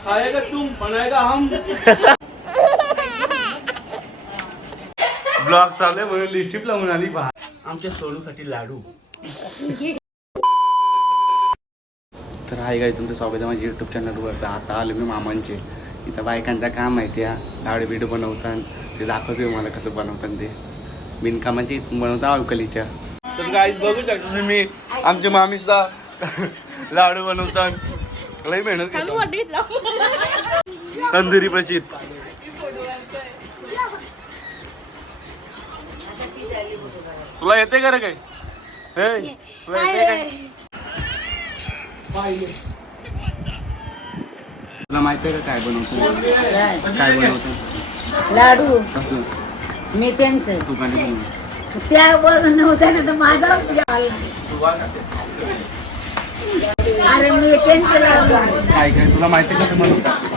खाएगा तुम बनाएगा हम। ब्लॉग चालू आहे म्हणून लिस्टिप लावून आली पहा आमच्या सोनूसाठी लाडू. तर आहे काय तुमचं स्वागत आहे माझ्या युट्यूब चॅनलवर तर आता आलो मी मामांचे. इथं बायकांचं काम आहे त्या. लाडू बिडू बनवतात. ते दाखवते मला कसं बनवतात ते. बिनकामाची बनवता अवकलीच्या. तर काय बघू शकता तुम्ही आमच्या मामीचा लाडू बनवतात. लई मेहनत घेतात तंदुरी प्रचित. तुला येते का रे काय हे? तुला येते काय तुला माहिती आहे का काय बनवतो? काय बनवतो? लाडू. कसलं? नेत्यांचं तू काय बनवतो? त्या नव्हत्या ना तर माझा अरे काय काय? तुला माहिती आहे कसं बनवतात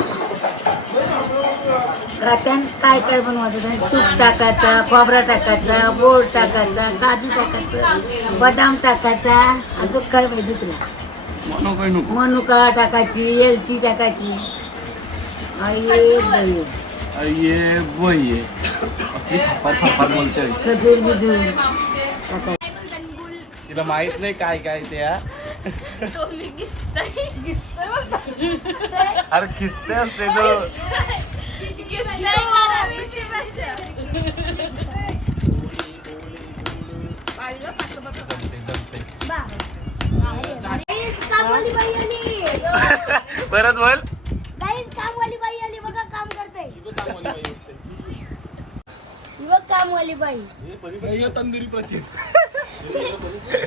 त्यात काय काय बनवायचं तूप टाकायचा खोबरा टाकायचा बोर टाकायचा काजू टाकायचा बदाम टाकायचा. अजून काय पाहिजे तुला? बनव काय नको? मनुका टाकायची एलची टाकायची. बाई. बये. असली बोलते खजूर बिजूर टाकायची. तिला माहीत नाही काय काय ते हा. अरे खिस्ते असते तो कामवाली बाई आली परत बोल. गाईज कामवाली बाई आली बघा काम करते बघ कामवाली बाई तंदुरी प्रचित.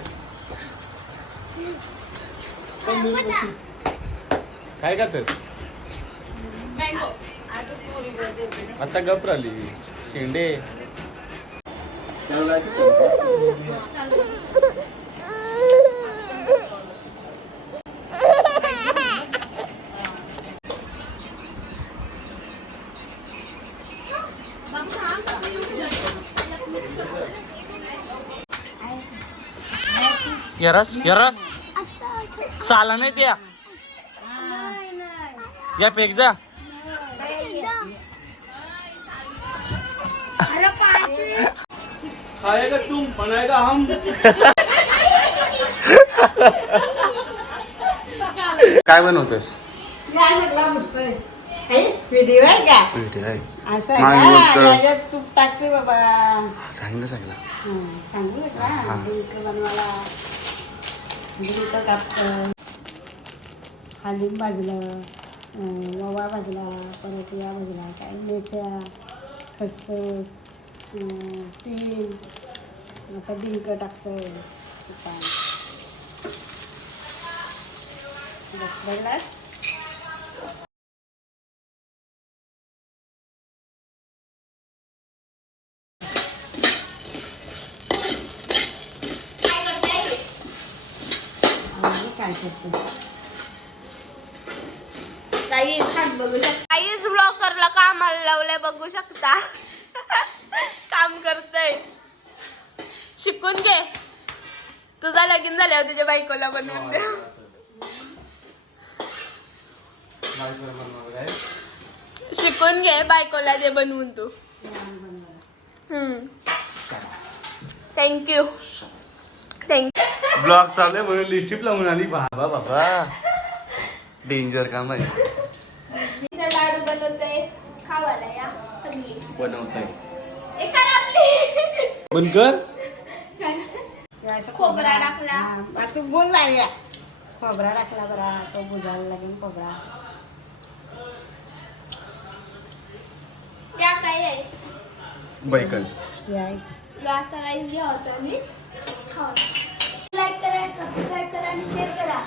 काय खातेस आता गप राहिली शेंडे यरस यरस चाला नाही त्या. या पेक जा. खाएगा तुम बनाएगा हम. काय बनवतोस व्हिडिओ आहे का? असं आहे नाही, का? याच्यात तूप टाकते बाबा. सांगितलं सांगितलं हं, सांगितलं का हा. डिंक बनवायला. डिंक कापतं. हालिम भाजलं अं, ओवा भाजला परत या भाजला काय मेथ्या खसखस तीळ आता डिंक टाकतं काय करतो बस बघलास? आणि काय करतो काहीच ब्लॉकरला कामाला लावलंय बघू शकता. काम करतय. शिकून घे. तुझा लगीन झाल्यावर तुझ्या बायकोला बनवून दे शिकून घे बायकोला दे बनवून तू. थँक्यू थँक्यू ब्लॉग चालू आहे म्हणून लिस्टिप लावून आली. बाबा बाबा. डेंजर काम आहे. बनवतोय? खावाला या सगळी. बनवताय. बंद कर. खोबरा टाकला. तू बोल लागल्या खोबरा टाकला बरा तो बुजायला लागेल खोबरा. या काय आहे? बैकन घ्या होता खावा. लाईक करा सबस्क्राईब करा आणि शेअर करा.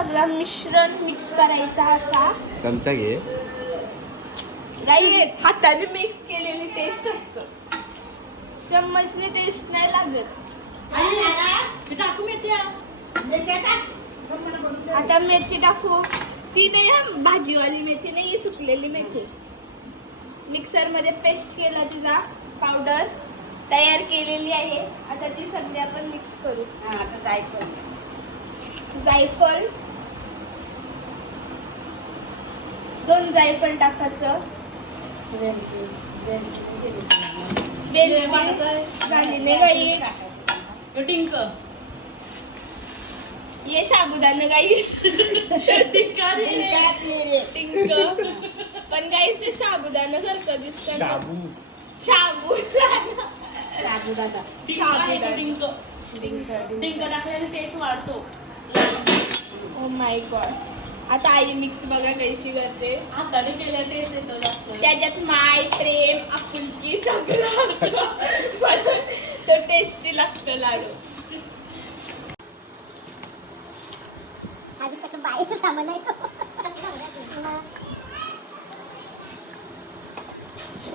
सगळं मिश्रण मिक्स करायचा असा. चमचा घे. नाही येत हाताने मिक्स केलेली टेस्ट असतं. चम्मचने टेस्ट नाही लागत. आणि टाकू मेथ्या आता मेथी टाकू. ती नाही भाजीवाली मेथी नाही सुकलेली मेथी. मिक्सरमध्ये पेस्ट केला तिचा पावडर तयार केलेली आहे. आता ती सगळी आपण मिक्स करू. जायफळ. दोन जायफळ टाकायचं. वेलची झालेले गाई डिंक ये साबुदाणा गाई टिंक. पण गाईस ते साबुदाणा सारखं दिसतं ना. साबुदाणा साबुदाणा. डिंक डिंक टाकल्याने टेस्ट वाढतो. ओ माय गॉड आता आई मिक्स बघा कशी करते. हाताने केलं टेस्ट येतो जास्त. त्याच्यात माय प्रेम आपुलकी सगळं असतं. तो टेस्टी लागतं लाडू.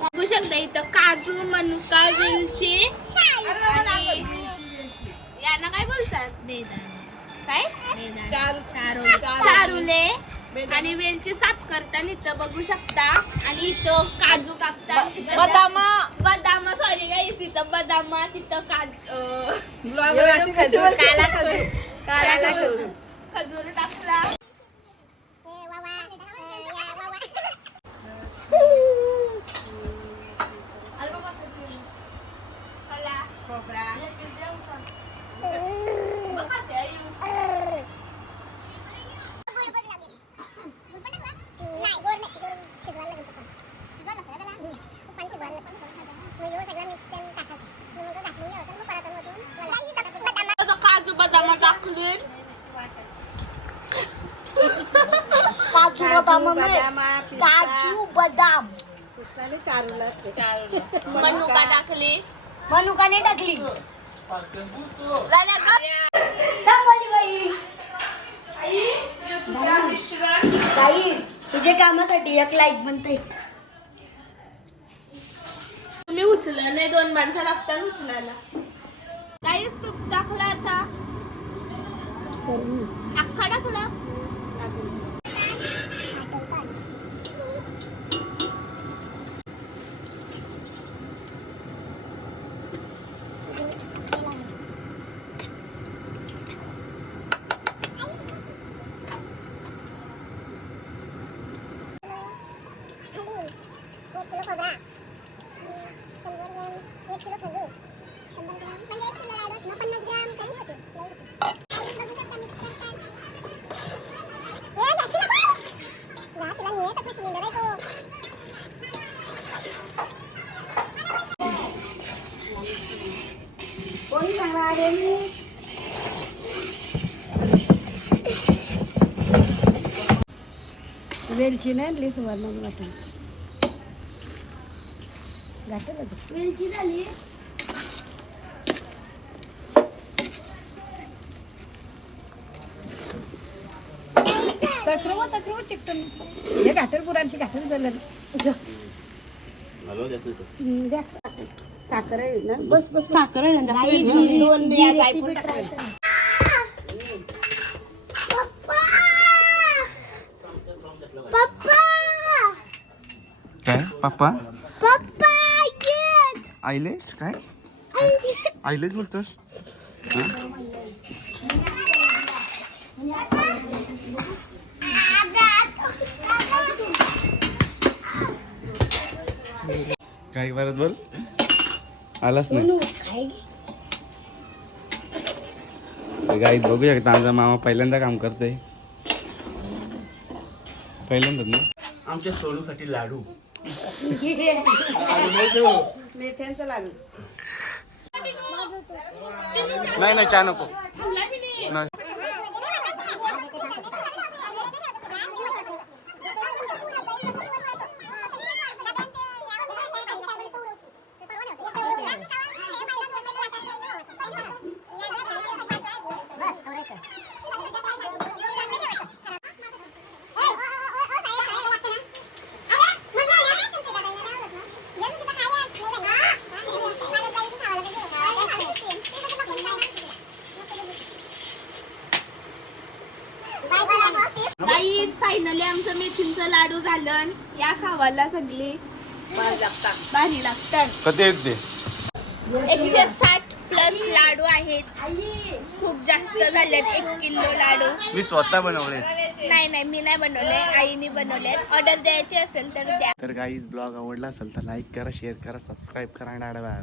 बघू शकता इथं काजू मनुका वेलची यांना काय बोलतात? चारुले. आणि वेलची साफ करताना इथं बघू शकता. आणि इथं काजू टाकतात बदामा. बदामा सॉरी गाई तिथं बदामा तिथं काज खजूर. टाकला मला खोबरा बघा ते आई. आता काजू बदाम टाकले काजू बदाम काजू बदाम. मनुका. टाकली. मनुकाने टाकली. बाई. तुझ्या कामासाठी एक लाईक बनते तुम्ही उचलं नाही दोन माणसं लागतात उचलायला. काहीच तूप टाकला आता. अख्खा टाकला? कोण सांगणार आहे वेलची नाही आणली सुवर्ण वाटून घातलं वेलची झाली तक्रव चिकटून. हे घाटर पुरांशी घाटर झालं साखर आहे ना? बस बस साखर आहे ना दोन रेसिपी ट्राय पप्पा! काय? पप्पा? पप्पा आईलेस काय? आईलेस बोलतोस? काय परत बोल? आलाच नाही. गाईत बघू शकता आमचा मामा पहिल्यांदा काम करते पहिल्यांदाच ना? आमच्या सोनूसाठी लाडू. मेथ्यांचा लाडू. नाही नाही चहा नको. नाही. फायनली आमचं मेथींचं लाडू झालं. या खावाला सगळे भारी लागतात. कधी एकशे साठ प्लस लाडू आहेत. खूप जास्त झालेत एक किलो लाडू. मी स्वतः बनवले नाही नाही मी नाही बनवले. आईने बनवले ऑर्डर द्यायची असेल तर द्या. तर गाईज ब्लॉग आवडला असेल तर लाईक करा शेअर करा सबस्क्राईब करा आणि आडवा